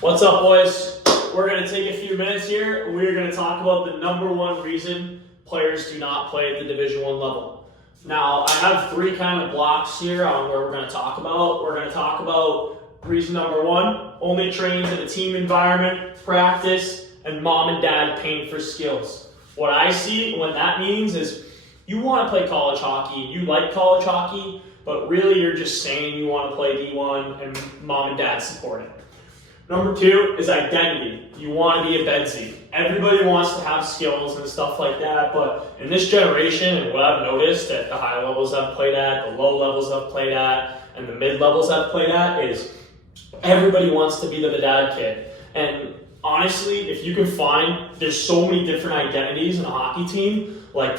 What's up, boys? We're going to take a few minutes here. We're going to talk about the number one reason players do not play at the Division I level. Now, I have three kind of blocks here on where we're going to talk about. We're going to talk about reason number one, only trains in a team environment, practice, and mom and dad paying for skills. What I see what that means is you want to play college hockey, you like college hockey, but really you're just saying you want to play D1 and mom and dad support it. Number two is identity. You want to be a Bedsy. Everybody wants to have skills and stuff like that, but in this generation, and what I've noticed at the high levels I've played at, the low levels I've played at, and the mid levels I've played at, is everybody wants to be the dad kid. And honestly, if you can find, there's so many different identities in a hockey team, like,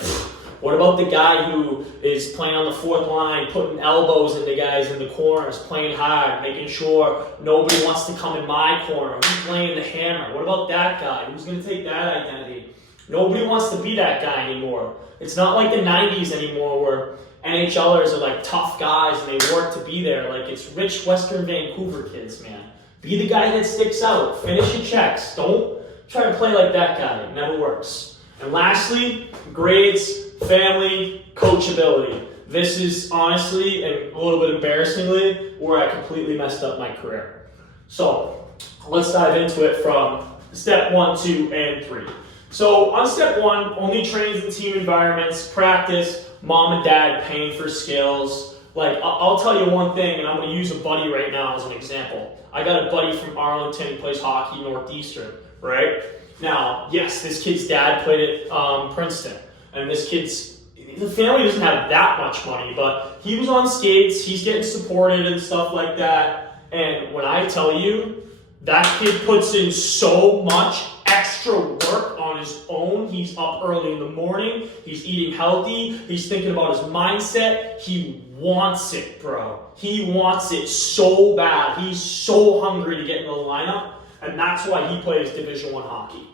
what about the guy who is playing on the fourth line, putting elbows into guys in the corners, playing hard, making sure nobody wants to come in my corner? Who's playing the hammer? What about that guy? Who's going to take that identity? Nobody wants to be that guy anymore. It's not like the 90s anymore where NHLers are like tough guys and they work to be there. Like, it's rich Western Vancouver kids, man. Be the guy that sticks out. Finish your checks. Don't try to play like that guy. It never works. And lastly, grades, family, coachability. This is honestly, and a little bit embarrassingly, where I completely messed up my career. So let's dive into it from step 1, 2, and 3. So on step 1, only trains in team environments, practice, mom and dad paying for skills. Like, I'll tell you one thing, and I'm going to use a buddy right now as an example. I got a buddy from Arlington, plays hockey Northeastern, right? Now, yes, this kid's dad played at Princeton. And this the family doesn't have that much money, but he was on skates, he's getting supported and stuff like that. And when I tell you, that kid puts in so much extra work on his own. He's up early in the morning, he's eating healthy, he's thinking about his mindset. He wants it, bro. He wants it so bad. He's so hungry to get in the lineup, and that's why he plays Division I hockey.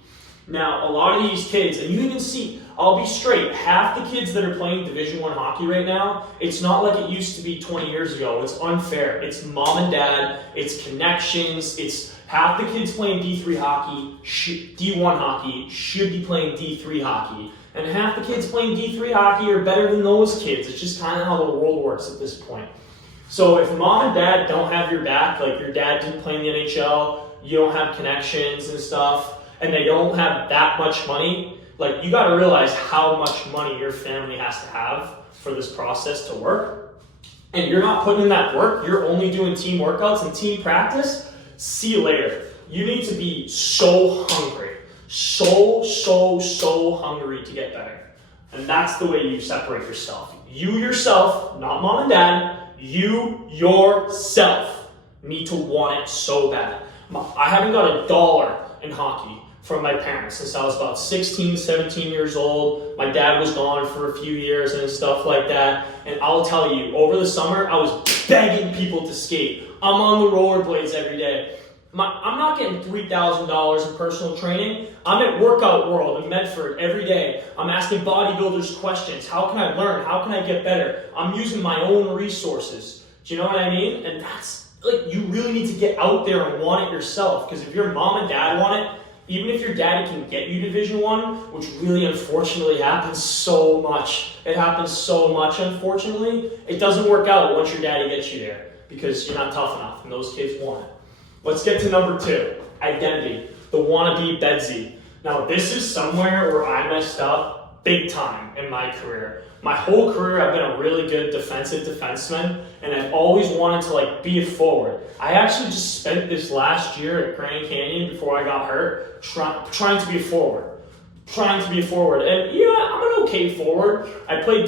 Now, a lot of these kids, and you can see, I'll be straight, half the kids that are playing Division I hockey right now, it's not like it used to be 20 years ago. It's unfair. It's mom and dad, it's connections, it's half the kids playing D3 hockey, D1 hockey, should be playing D3 hockey. And half the kids playing D3 hockey are better than those kids. It's just kind of how the world works at this point. So if mom and dad don't have your back, like your dad didn't play in the NHL, you don't have connections and stuff, and they don't have that much money, like, you got to realize how much money your family has to have for this process to work. And you're not putting in that work, you're only doing team workouts and team practice. See you later. You need to be so hungry, so hungry to get better. And that's the way you separate yourself. You yourself, not mom and dad, you yourself need to want it so bad. I haven't got a dollar in hockey from my parents since I was about 16, 17 years old. My dad was gone for a few years and stuff like that. And I'll tell you, over the summer, I was begging people to skate. I'm on the rollerblades every day. I'm not getting $3,000 in personal training. I'm at Workout World in Medford every day. I'm asking bodybuilders questions. How can I learn? How can I get better? I'm using my own resources. Do you know what I mean? And that's, like, you really need to get out there and want it yourself. Because if your mom and dad want it, even if your daddy can get you Division I, which really unfortunately happens so much, it happens so much unfortunately, it doesn't work out once your daddy gets you there because you're not tough enough and those kids want it. Let's get to number 2, identity, the wannabe Bedsy. Now, this is somewhere where I messed up big time in my career. My whole career, I've been a really good defensive defenseman, and I've always wanted to, like, be a forward. I actually just spent this last year at Grand Canyon before I got hurt trying to be a forward. And yeah, I'm an okay forward. I played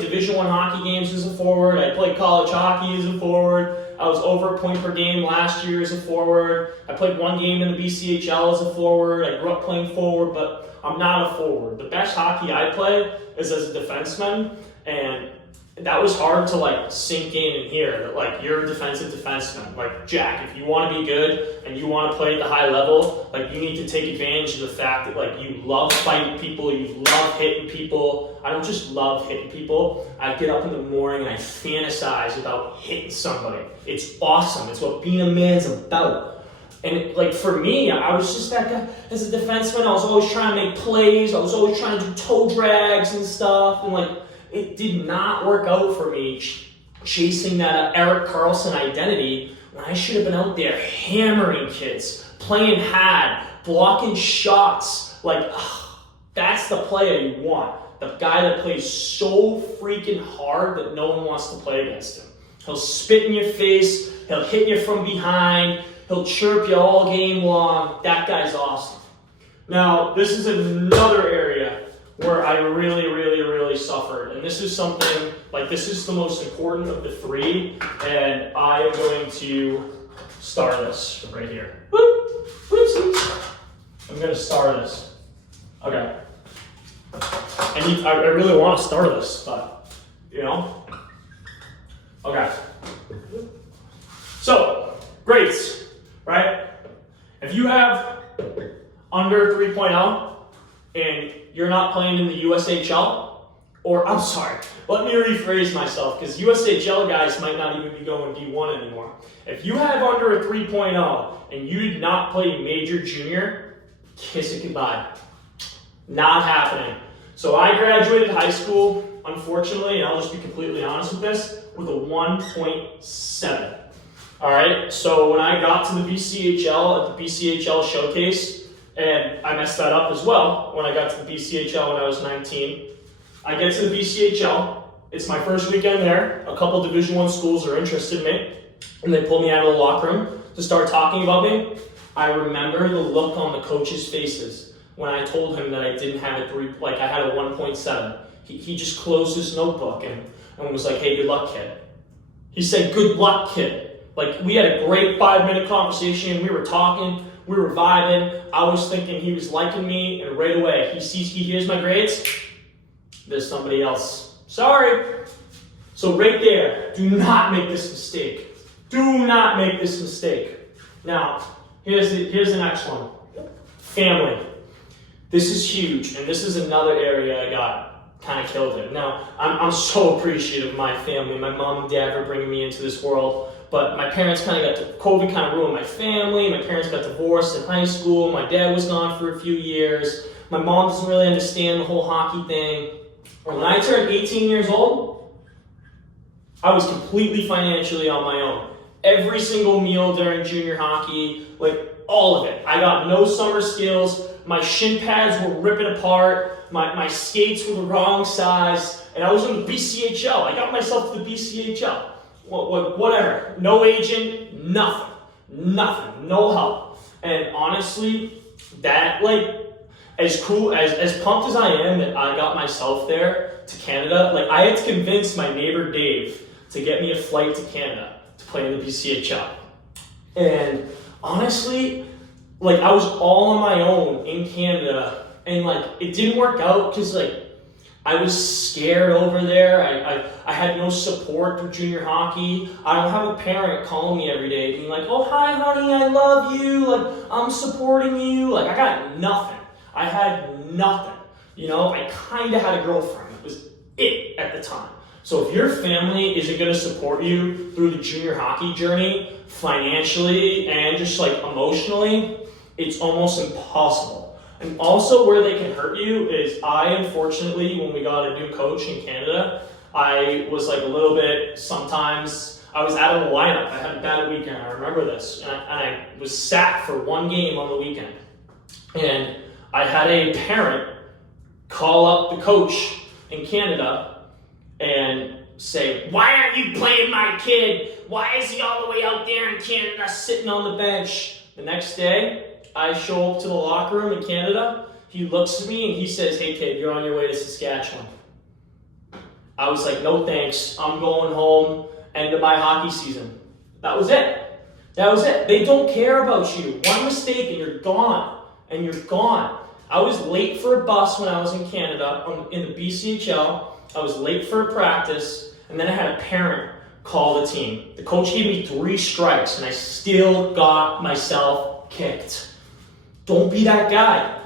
Division I hockey games as a forward. I played college hockey as a forward. I was over a point per game last year as a forward. I played one game in the BCHL as a forward. I grew up playing forward, but I'm not a forward. The best hockey I play is as a defenseman, and that was hard to, like, sink in and hear that, like, you're a defensive defenseman. Like, Jack, if you want to be good and you want to play at the high level, like, you need to take advantage of the fact that, like, you love fighting people, you love hitting people. I don't just love hitting people. I get up in the morning and I fantasize about hitting somebody. It's awesome. It's what being a man's about. And like for me, I was just that guy as a defenseman. I was always trying to make plays. I was always trying to do toe drags and stuff. And like it did not work out for me chasing that Erik Karlsson identity when I should have been out there hammering kids, playing hard, blocking shots. Like that's the player you want. The guy that plays so freaking hard that no one wants to play against him. He'll spit in your face. He'll hit you from behind. He'll chirp you all game long. That guy's awesome. Now, this is another area where I really, really, really suffered. And this is something, like this is the most important of the three. And I am going to star this right here. Whoopsies. I'm going to star this. Okay. I really want to star this, but, you know. Okay. So, grades, right? If you have under 3.0 and you're not playing in the USHL, or I'm sorry, let me rephrase myself because USHL guys might not even be going D1 anymore. If you have under a 3.0 and you did not play major junior, kiss it goodbye. Not happening. So I graduated high school, unfortunately, and I'll just be completely honest with this, with a 1.7. All right, so when I got to the BCHL at the BCHL showcase, and I messed that up as well when I got to the BCHL when I was 19. I get to the BCHL, it's my first weekend there, a couple Division I schools are interested in me, and they pull me out of the locker room to start talking about me. I remember the look on the coaches' faces when I told him that I didn't have I had a 1.7. He just closed his notebook and was like, hey, good luck, kid. He said, good luck, kid. Like, we had a great 5-minute conversation. We were talking. We were vibing. I was thinking he was liking me, and right away, he hears my grades. There's somebody else. Sorry. So right there, do not make this mistake. Do not make this mistake. Now, here's the next one. Family. This is huge, and this is another area I got kind of killed in. Now, I'm so appreciative of my family, my mom and dad for bringing me into this world, but my parents COVID kind of ruined my family. My parents got divorced in high school. My dad was gone for a few years. My mom doesn't really understand the whole hockey thing. And when I turned 18 years old, I was completely financially on my own. Every single meal during junior hockey, like all of it. I got no summer skills. My shin pads were ripping apart. My skates were the wrong size. And I was in the BCHL. I got myself to the BCHL. Whatever. No agent, nothing. No help. And honestly, that as cool, as pumped as I am that I got myself there to Canada, I had to convince my neighbor Dave to get me a flight to Canada to play in the BCHL. And honestly, I was all on my own in Canada, and it didn't work out because I was scared over there. I had no support through junior hockey. I don't have a parent calling me every day being like, oh, hi, honey, I love you. I'm supporting you. I got nothing. I had nothing. I kind of had a girlfriend. It was it at the time. So if your family isn't going to support you through the junior hockey journey financially and just emotionally, it's almost impossible. And also where they can hurt you is unfortunately, when we got a new coach in Canada, I was a little bit, sometimes I was out of the lineup. I had a bad weekend, I remember this. And I was sat for one game on the weekend. And I had a parent call up the coach in Canada and say, why aren't you playing my kid? Why is he all the way out there in Canada sitting on the bench? The next day, I show up to the locker room in Canada. He looks at me and he says, hey kid, you're on your way to Saskatchewan. I was like, no thanks. I'm going home. End of my hockey season. That was it. They don't care about you. One mistake and you're gone. I was late for a bus when I was in Canada in the BCHL. I was late for a practice, and then I had a parent call the team. The coach gave me 3 strikes, and I still got myself kicked. Don't be that guy.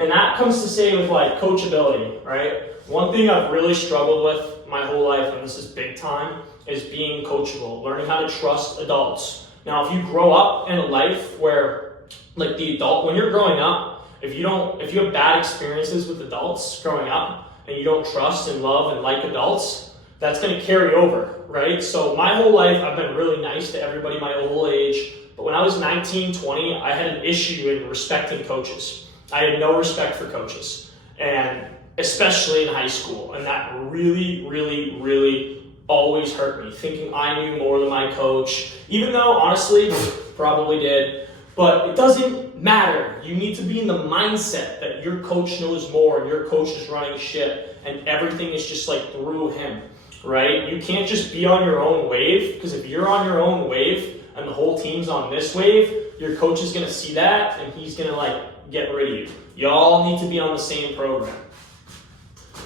And that comes to say with coachability, right? One thing I've really struggled with my whole life, and this is big time, is being coachable, learning how to trust adults. Now, if you grow up in a life where, like the adult, when you're growing up, if you have bad experiences with adults growing up and you don't trust and love and like adults, that's going to carry over, right? So my whole life, I've been really nice to everybody my whole age. But when I was 19, 20, I had an issue in respecting coaches. I had no respect for coaches, and especially in high school. And that really, really, really always hurt me, thinking I knew more than my coach, even though, honestly, probably did. But it doesn't matter. You need to be in the mindset that your coach knows more and your coach is running shit and everything is just like through him, right? You can't just be on your own wave, because if you're on your own wave and the whole team's on this wave, your coach is going to see that and he's going to like get rid of you. Y'all need to be on the same program.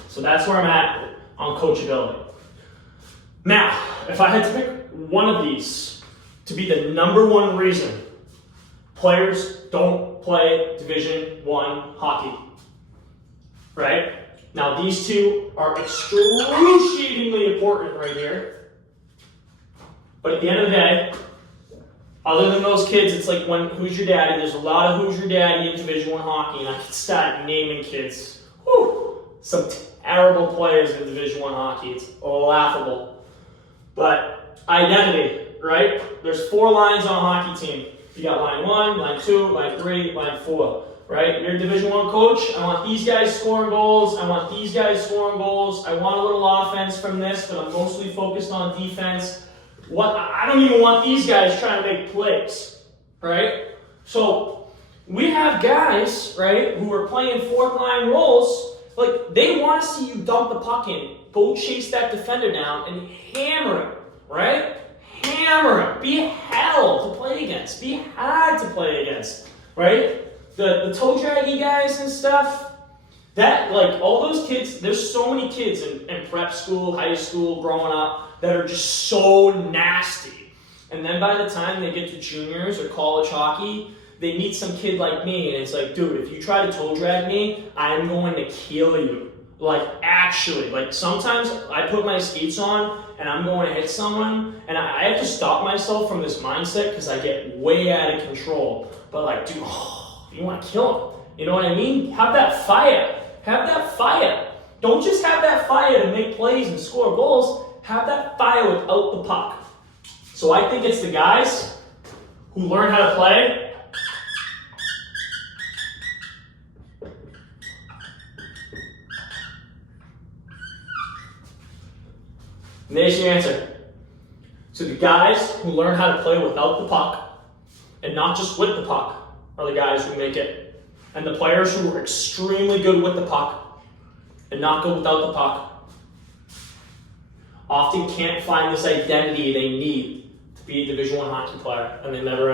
So that's where I'm at on coachability. Now, if I had to pick one of these to be the number one reason players don't play Division I hockey, right? Now, these two are excruciatingly important right here. But at the end of the day, other than those kids, it's like who's your daddy? There's a lot of who's your daddy in Division I hockey, and I can start naming kids. Whew, some terrible players in Division I hockey. It's laughable. But identity, right? There's 4 lines on a hockey team. You got line 1, line 2, line 3, line 4, right? You're a Division I coach. I want these guys scoring goals. I want these guys scoring goals. I want a little offense from this, but I'm mostly focused on defense. I don't even want these guys trying to make plays, right? So we have guys, right, who are playing 4th line roles. Like, they want to see you dump the puck in, go chase that defender down, and hammer him, right? Hammer him. Be hell to play against. Be hard to play against, right? The toe draggy guys and stuff. That, like, all those kids, there's so many kids in prep school, high school, growing up, that are just so nasty. And then by the time they get to juniors or college hockey, they meet some kid like me, and it's like, dude, if you try to toe drag me, I'm going to kill you. Like, actually, like, sometimes I put my skates on, and I'm going to hit someone, and I have to stop myself from this mindset, because I get way out of control. But like, dude, you want to kill him. You know what I mean? Have that fire. Have that fire. Don't just have that fire to make plays and score goals. Have that fire without the puck. So I think it's the guys who learn how to play. And there's your answer. So the guys who learn how to play without the puck and not just with the puck are the guys who make it. And the players who are extremely good with the puck and not good without the puck often can't find this identity they need to be a Division I hockey player, and they never